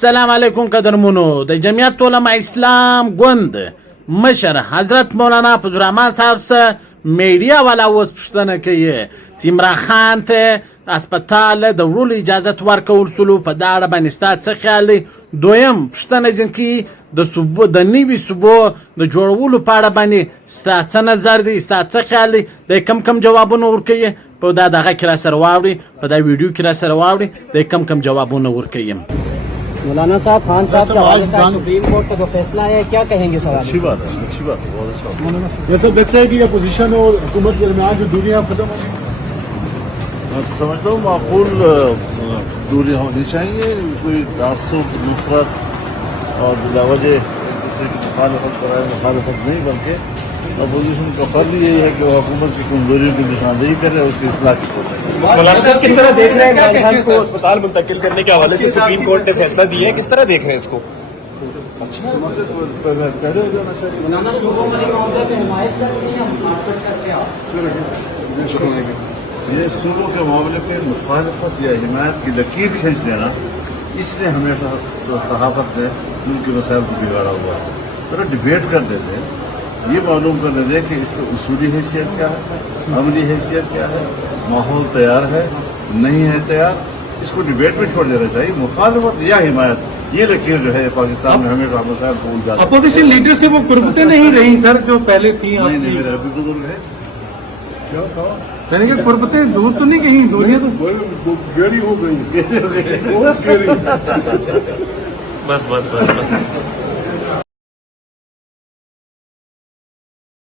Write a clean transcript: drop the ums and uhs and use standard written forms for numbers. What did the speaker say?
السلام علیکم قدرمنو د جمعیت علما اسلام گوند مشر حضرت مولانا فضل الرحمن صاحب سے میډیا والا اوس پوښتنه کوي چې عمران خان ته اسپیټال د وړلو اجازت ورکول سلو په دا اړه باندې ستا څه خیال دی؟ دویم پوښتنه ځین کې د نوي صوبو د جوړولو په اړه باندې ستا څه نظر دی؟ ستا څه خیال دی؟ د کم جوابونه ورکوي په دا دغه کې را سره واوري، په دا ویډیو کې را سره واوري د کم جوابونه ورکوي. मौलाना साहब खान साहब के हवाले से सुप्रीम कोर्ट का जो फैसला है क्या कहेंगे सवाल? अच्छी बात है, बहुत अच्छा। जैसे देखते हैं कि अपोजिशन और हुकूमत के दरमियान जो दूरियां खत्म हो गई, मैं समझता हूँ माकूल दूरियां होनी चाहिए। कोई तासुब नफरत और बिलावजह किसी की मुखालफत नहीं, बल्कि अपोजिशन का फर्ज यही है कि वो हुकूमत की कमजोरियों की निशानदेही करे और उसकी इस्लाह की कोशिश करे। मौलाना साहब किस तरह देख रहे हैं इमरान खान को अस्पताल मुंतकिल करने के हवाले से सुप्रीम कोर्ट ने फैसला दिया है, किस तरह देख रहे हैं इसको? अच्छा पहले हो जाना चाहिए। ये सूबों के मामले पे मुखालफत या हिमायत की लकीर खींच देना, इससे हमेशा सहाफत ने मुल्क के मसाइल को बिगाड़ा हुआ है। तो डिबेट कर देते हैं, ये मालूम कर लेते हैं कि इसकी उसूली हैसियत क्या है, अमली हैसियत क्या है, माहौल तैयार है नहीं है तैयार, इसको डिबेट में छोड़ देना चाहिए। मुखालफत या हिमायत, ये लकीर जो है पाकिस्तान में हमेशा मसाइल को उलझा देती है। अपोजिशन लीडर से वो कुर्बतें नहीं रही सर जो पहले थी? नहीं मेरे अभी बुजुर्ग है, क्या था यानी कि कुर्बतें दूर तो नहीं, कहीं दूरियां तो गहरी हो गई। बस